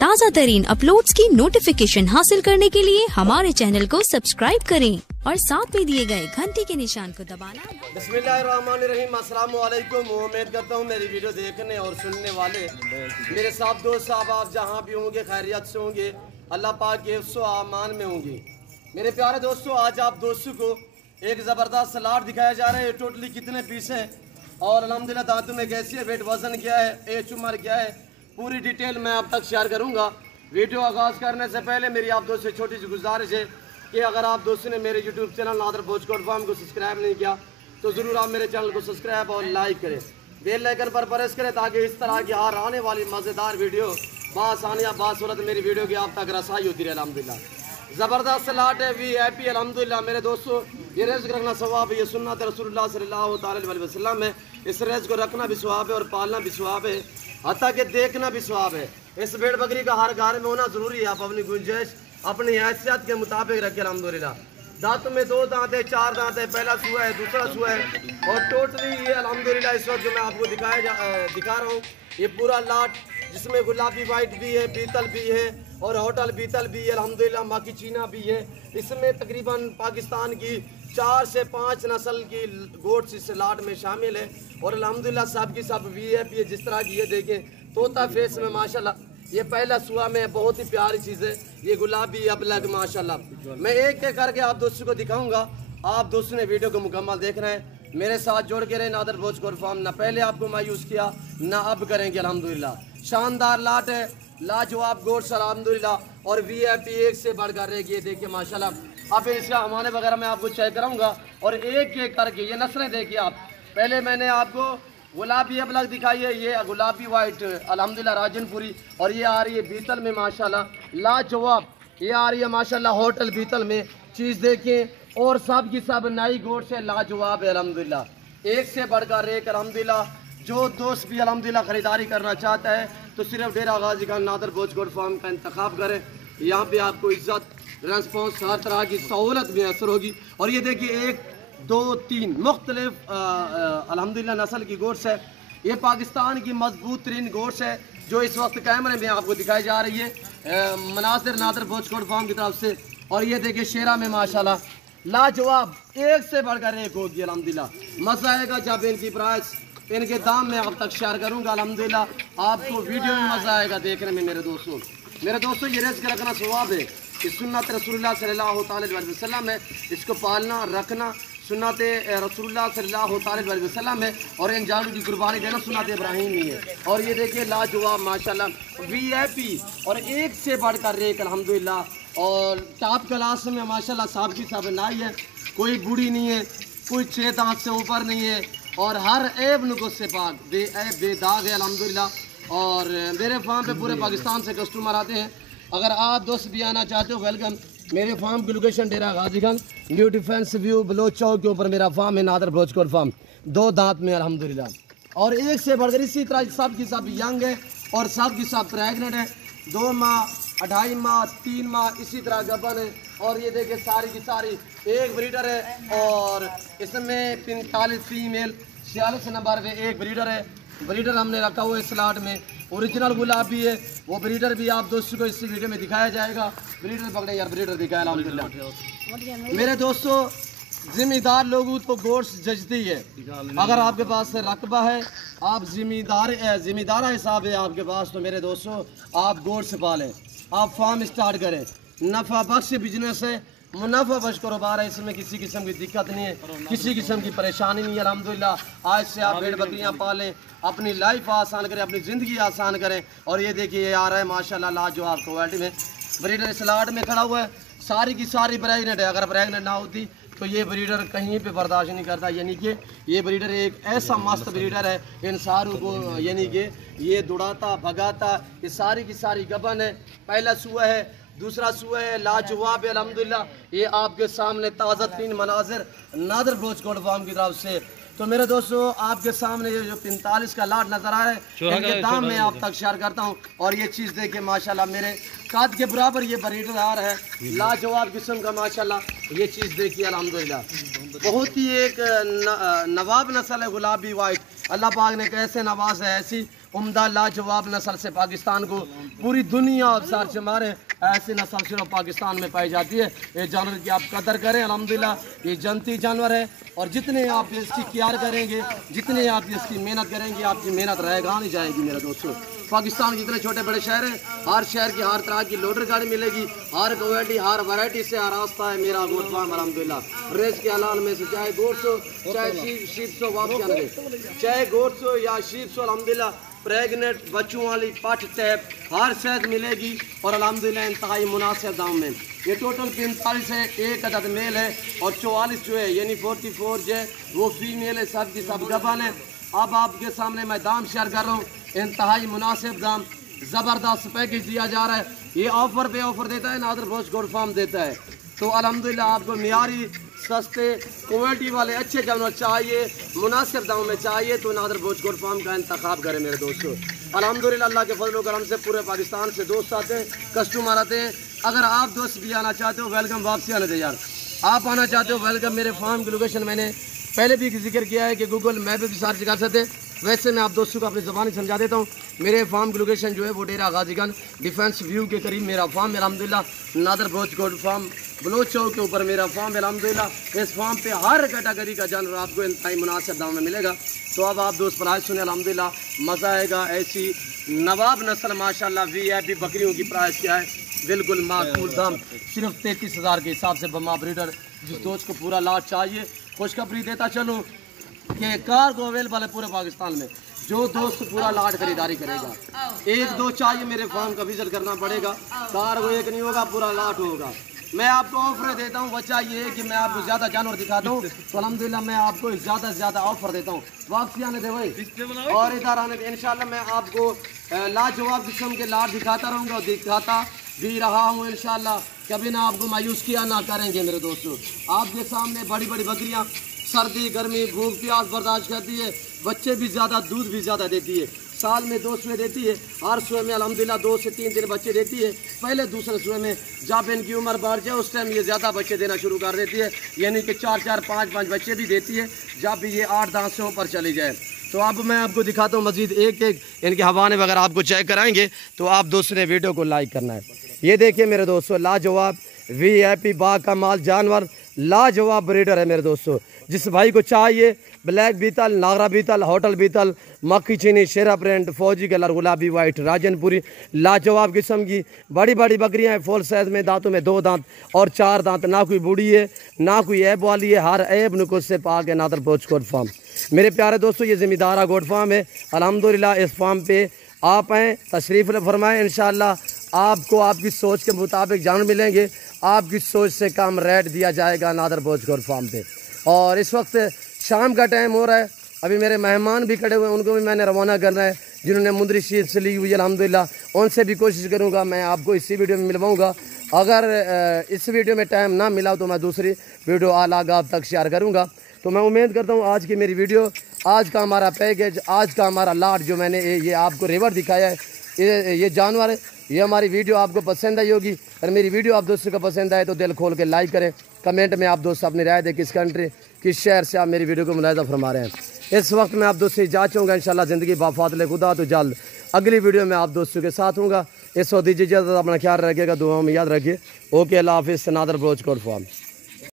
ताज़ा तरीन अपलोड्स की नोटिफिकेशन हासिल करने के लिए हमारे चैनल को सब्सक्राइब करें और साथ में दिए गए घंटी के निशान को दबाना। बिस्मिल्लाहिर्रहमानिर्रहीम। अस्सलाम वालेकुम। उम्मीद करता हूँ मेरी वीडियो देखने और सुनने वाले मेरे साथ दोस्त साहब आप जहाँ भी होंगे खैरियत से होंगे, अल्लाह पाक के हिफ्ज़ व अमान में होंगे। मेरे प्यारे दोस्तों, आज आप दोस्तों को एक ज़बरदस्त सलाद दिखाया जा रहा है। टोटली कितने पीस हैं और अल्हम्दुलिल्लाह दांतों में कैसी है, वेट वज़न क्या है, एज उम्र क्या है, पूरी डिटेल मैं आप तक शेयर करूँगा। वीडियो आगाज़ करने से पहले मेरी आप दोस्तों से छोटी सी गुजारिश है कि अगर आप दोस्तों ने मेरे यूट्यूब चैनल नादर भोजकोट फार्म को सब्सक्राइब नहीं किया तो ज़रूर आप मेरे चैनल को सब्सक्राइब और लाइक करें, बेल आइकन पर प्रेस करें ताकि इस तरह की हर आने वाली मज़ेदार वीडियो बासानी या बासूरत मेरी वीडियो की आप तक रसाई होती रहे। अल्हम्दुलिल्लाह ज़बरदस्त सलाद है, VIP अल्हम्दुलिल्लाह। मेरे दोस्तों, ये रिज़्क़ रखना सवाब है, ये सुन्नत रसूलुल्लाह सल्लल्लाहु अलैहि वसल्लम है। इस रिज़्क़ को रखना भी सवाब है और पालना भी सवाब है, हत्ता के देखना भी सवाब है। इस भेड़ बकरी का हर घर में होना ज़रूरी है। आप अपनी गुंजाइश अपनी हैसियत के मुताबिक रखें। अल्हम्दुलिल्लाह दांतों में 2 दांत है, 4 दांत है, पहला सुआ है, दूसरा सुआ है और टोटली ये अल्हम्दुलिल्लाह इस वक्त जो मैं आपको दिखा रहा हूँ ये पूरा लाट, जिसमें गुलाबी वाइट भी है, बीतल भी है और होटल बीतल भी है, अल्हम्दुलिल्लाह माकी चीना भी है। इसमें तकरीबन पाकिस्तान की 4 से 5 नस्ल की गोट्स इस लाट में शामिल है और अल्हम्दुलिल्लाह सब की सब VIP है। जिस तरह की ये देखें तोता फेस में माशाल्लाह, ये पहला सुआ में बहुत ही प्यारी चीज़ है, ये गुलाबी अबलग माशाल्लाह। मैं एक एक करके आप दोस्तों को दिखाऊंगा। आप दोस्तों ने वीडियो को मुकम्मल देखना है, मेरे साथ जोड़ के रहे। नादर भोजकोट फार्म ना पहले आपको मायूस किया ना अब करेंगे। अल्हम्दुलिल्लाह शानदार लाट है, लाजवाब गोश्त अल्हम्दुलिल्लाह और VIP एक से बढ़कर रहेगी। ये देखिए माशाल्लाह। अब इसका हमारे वगैरह मैं आपको चेक कराऊंगा और एक एक करके ये नस्लें देखिए आप। पहले मैंने आपको गुलाबी अबलग दिखाई है, ये गुलाबी वाइट अल्हम्दुलिल्लाह राजनपुरी, और ये आ रही है बीतल में माशाल्लाह लाजवाब। ये आ रही है माशाल्लाह होटल बीतल में। चीज़ देखें और सब की सब नई गोट से लाजवाब है अल्हम्दुलिल्लाह, एक से बढ़कर एक अल्हम्दुलिल्लाह। जो दोस्त भी अल्हम्दुलिल्लाह ख़रीदारी करना चाहता है तो सिर्फ डेरा गाजी खान नादर भोजकोट फार्म का इंतखाब करें। यहाँ पे आपको इज्जत, रेस्पॉन्स, हर तरह की सहूलत मैसर होगी। और ये देखिए 1 2 3 मुख्तलिफ अल्हम्दुलिल्लाह नस्ल की गोश्त है। ये पाकिस्तान की मजबूत तरीन गोश्त है जो इस वक्त कैमरे में आपको दिखाई जा रही है मनासिर नादर भोजकोट फार्म की तरफ से। और ये देखिए शेरा में माशाल्लाह लाजवाब, एक से बढ़कर एक होगी अल्हम्दुलिल्लाह। मज़ा आएगा जब इनकी प्राइस, इनके दाम मैं आप तक शेयर करूँगा। अल्हम्दुलिल्लाह आपको वीडियो में मज़ा आएगा देखने में। मेरे दोस्तों ये रिज़्क़ रखना सवाब है, इस सुन्नत रसूलुल्लाह सल्लल्लाहु अलैहि वसल्लम है। इसको पालना रखना सुन्नत रसूलुल्लाह सल्लल्लाहु अलैहि वसल्लम है और इन जानों की कुर्बानी देना सुन्नत इब्राहीमी है। और ये देखिए लाजवाब माशाल्लाह VIP और एक से बढ़कर एक अल्हम्दुलिल्लाह। और टॉप क्लास में माशाल्लाह साहब की सब नाई है, कोई बूढ़ी नहीं है, कोई 6 दांत से ऊपर नहीं है और हर ऐब नुक़्स से पाक, बेऐब बेदाग है अल्हम्दुलिल्लाह। और मेरे फार्म पे पूरे पाकिस्तान से कस्टमर आते हैं। अगर आप दोस्त भी आना चाहते हो वेलकम। मेरे फार्म की location Dera Ghazi Khan, new defence view Baloch Chowk के ऊपर मेरा फार्म है नादर भोजकोट फार्म, 2 दांत में अल्हम्दुलिल्लाह। और एक से बढ़कर इसी तरह सब की सब यंग है और सब की सब प्रेगनेंट है, 2 माह, 2.5 माह, 3 माह, इसी तरह गबन है। और ये देखिए सारी की सारी एक ब्रीडर है और इसमें 45 फीमेल, 46 नंबर पे एक ब्रीडर है। ब्रीडर हमने रखा हुआ है इस लाट में, ओरिजिनल गुलाबी है, वो ब्रीडर भी आप दोस्तों को इस वीडियो में दिखाया जाएगा। ब्रीडर पकड़े यार, ब्रीडर दिखाया अल्हम्दुलिल्लाह। मेरे दोस्तों, जिम्मेदार लोगों तो गोश्त जजती है। अगर आपके पास रकबा है, आप जिम्मेदार हिसाब है आपके पास, तो मेरे दोस्तों आप गोश्त पालें, आप फार्म स्टार्ट करें। नफ़ा बख्श बिजनेस है, मुनाफा बख्श कारोबार है, इसमें किसी किस्म की दिक्कत नहीं है, किसी किस्म की परेशानी नहीं है अल्हम्दुलिल्लाह। आज से आप भेड़ बकरियाँ पालें, अपनी लाइफ आसान करें, अपनी ज़िंदगी आसान करें। और ये देखिए ये आ रहा है माशाल्लाह लाजवाब क्वालिटी में ब्रीडर इस लाट में खड़ा हुआ है। सारी की सारी प्रेगनेंट है, अगर प्रेगनेंट ना होती तो ये ब्रीडर कहीं पे बर्दाश्त नहीं करता। यानी कि ये ब्रीडर एक ऐसा मस्त ब्रीडर है, इन सारों को यानी कि ये दौड़ाता भगाता। ये सारी की सारी गबन है, पहला सुआ है, दूसरा सुआ है, लाजवाब है अल्हम्दुलिल्लाह। ये आपके सामने ताज़ा तीन मनाजिर नादर भोजकोट फार्म की तरफ से। तो मेरे दोस्तों आपके सामने ये जो 45 का लाट नजर आ रहा है, इनके दाम मैं आप तक शेयर करता हूँ। और ये चीज़ देखिए माशाल्लाह मेरे काद के बराबर ये ब्रीडर आ रहा है, लाजवाब किस्म का माशाल्लाह। ये चीज़ देखिए अल्हम्दुलिल्लाह, बहुत ही एक नवाब नस्ल है गुलाबी वाइट। अल्लाह पाक ने कैसे नवाज है, ऐसी उम्दा लाजवाब नस्ल से पाकिस्तान को पूरी दुनिया अवसार से मारे, ऐसी नस्ल सिर्फ पाकिस्तान में पाई जाती है। ये जानवर की आप कदर करें, अल्हम्दुलिल्लाह ये जनती जानवर है और जितने आप इसकी केयर करेंगे, जितने आप इसकी मेहनत करेंगे, आपकी मेहनत रहेगा नहीं जाएगी मेरे दोस्तों। पाकिस्तान के इतने छोटे बड़े शहर हैं, हर शहर की हर तरह की लोडर गाड़ी मिलेगी, हर क्वालिटी हर वैरायटी से रास्ता है मेरा गोट फार्म अल्हम्दुलिल्लाह। रेस के हलाल में से चाहे गोट्स हो चाहे शीप्स हो, वापस आने चाहे गोट्स हो या शीप्स हो, अल्हम्दुलिल्लाह प्रेगनेंट बच्चों वाली पट टैप हर शहद मिलेगी और अल्हम्दुलिल्लाह इंतहाई मुनासिब दाम में। ये टोटल 45 है, एक अदद मेल है और 44 जो है यानी 44 जो है वो फीमेल है, सब की सब गबन है। अब आपके सामने मैं दाम शेयर कर रहा हूँ, इंतहाई मुनासिब दाम, ज़बरदस्त पैकेज दिया जा रहा है। ये ऑफ़र पे ऑफ़र देता है नादर बोश गोट फार्म देता है। तो अल्हम्दुलिल्लाह आपको मियारी सस्ते क्वालिटी वाले अच्छे जानवर चाहिए, मुनासिब दामों में चाहिए तो नादर बोश गोट फार्म का इंतखाब करें मेरे दोस्तों। अल्हम्दुलिल्लाह अल्लाह के फजल व करम से पूरे पाकिस्तान से दोस्त आते हैं, कस्टमर आते हैं। अगर आप दोस्त भी आना चाहते हो वेलकम, वापसी आने दे यार। आप आना चाहते हो वेलकम। मेरे फार्म की लोकेशन मैंने पहले भी जिक्र किया है कि गूगल मैप भी सर्च कर सकते। वैसे मैं आप दोस्तों को अपनी ज़बानी समझा देता हूँ। मेरे फार्म की लोकेशन जो है वो डेरा गाजीगंज डिफेंस व्यू के करीब मेरा फार्म है अल्हम्दुलिल्लाह। नादर बोश गोट फार्म बलोच चौक के ऊपर मेरा फार्म है अल्हम्दुलिल्लाह। इस फार्म पे हर कैटेगरी का जानवर आपको इंतहाई मुनासिब दाम में मिलेगा। तो अब आप दोस्त प्राइस सुने अल्हम्दुलिल्लाह, मज़ा आएगा। ऐसी नवाब नस्ल माशाल्लाह VIP बकरियों की प्राइस क्या है, बिल्कुल माकूल दाम, सिर्फ 33,000 के हिसाब से बमा ब्रीडर। जिस दोस्त को पूरा लाट चाहिए खुशखबरी देता चलूँ कि कार को अवेलेबल है पूरे पाकिस्तान में। जो दोस्त पूरा लाट खरीदारी करेगा, एक दो चाहिए मेरे फार्म का विजिट करना पड़ेगा, कार को एक नहीं होगा पूरा लाट होगा। मैं आपको ऑफर देता हूँ, वजह ये है कि मैं आपको ज़्यादा जानवर दिखाता हूँ तो अल्हम्दुलिल्लाह मैं आपको ज़्यादा से ज़्यादा ऑफर देता हूँ। वापसी आने दे भाई और इधर आने दे, इंशाल्लाह मैं आपको लाजवाब किस्म के लाट दिखाता रहूँगा और दिखाता भी रहा हूँ इंशाल्लाह। कभी ना आपको मायूस किया ना करेंगे मेरे दोस्तों। आपके सामने बड़ी बड़ी बकरियाँ सर्दी गर्मी भूख प्यास बर्दाश्त करती है, बच्चे भी ज़्यादा दूध भी ज़्यादा देती है। साल में 2 सुए देती है, हर सुए में अल्हम्दुलिल्लाह 2 से 3 दिन बच्चे देती है। पहले दूसरे सुए में जब इनकी उम्र बढ़ जाए उस टाइम ये ज़्यादा बच्चे देना शुरू कर देती है, यानी कि 4-4 5-5 बच्चे भी देती है जब भी ये 8-10 से ऊपर चली जाए। तो अब मैं आपको दिखाता हूँ मज़ीद एक एक इनके हवाने वगैरह आपको चेक कराएंगे। तो आप दोस्तों ने वीडियो को लाइक करना है। ये देखिए मेरे दोस्तों, लाजवाब VIP बाकमाल जानवर, लाजवाब ब्रीडर है मेरे दोस्तों। जिस भाई को चाहिए ब्लैक बीतल, नागरा बीतल, होटल बीतल, मक्खी चीनी, शेरा प्रिंट, फौजी कलर, गुलाबी वाइट, राजनपुरी, लाजवाब किस्म की बड़ी बड़ी बकरियां हैं। फुल साइज में, दांतों में 2 दांत और 4 दांत, ना कोई बूढ़ी है ना कोई ऐब वाली है, हर ऐब नुकुस से पाक है नादर बोश गोट फार्म। मेरे प्यारे दोस्तों ये ज़िम्मेदारा गोट फार्म है अल्हम्दुलिल्लाह। इस फार्म पे आप आएँ, तशरीफ़ फरमाएँ, इंशाअल्लाह आपको आपकी सोच के मुताबिक जानवर मिलेंगे। आपकी सोच से कम रेट दिया जाएगा नादर बोश गोट फार्म पे। और इस वक्त शाम का टाइम हो रहा है, अभी मेरे मेहमान भी खड़े हुए हैं, उनको भी मैंने रवाना करना है जिन्होंने मुंदरी शीट से ली हुई है अल्हम्दुलिल्लाह। उनसे भी कोशिश करूँगा मैं आपको इसी वीडियो में मिलवाऊँगा। अगर इस वीडियो में टाइम ना मिला तो मैं दूसरी वीडियो आलाग आप तक शेयर करूँगा। तो मैं उम्मीद करता हूँ आज की मेरी वीडियो, आज का हमारा पैकेज, आज का हमारा लाट जो मैंने ये आपको रिवर दिखाया है, ये जानवर, ये हमारी वीडियो आपको पसंद आई होगी। अगर मेरी वीडियो आप दोस्तों को पसंद आए तो दिल खोल के लाइक करें, कमेंट में आप दोस्त अपनी राय दें किस कंट्री किस शहर से आप मेरी वीडियो को मुलाहिजा फरमा रहे हैं। इस वक्त मैं आप दोस्तों से इजाज़त चाहूँगा, इंशाल्लाह ज़िंदगी बाफातिल खुदा तो जल्द अगली वीडियो में आप दोस्तों के साथ हूँगा। इस वक्त दीजिए इजाज़त, अपना ख्याल रखिएगा, दुआओं में याद रखिए। ओके, अल्लाह हाफिज़। नादर बोश गोट फार्म।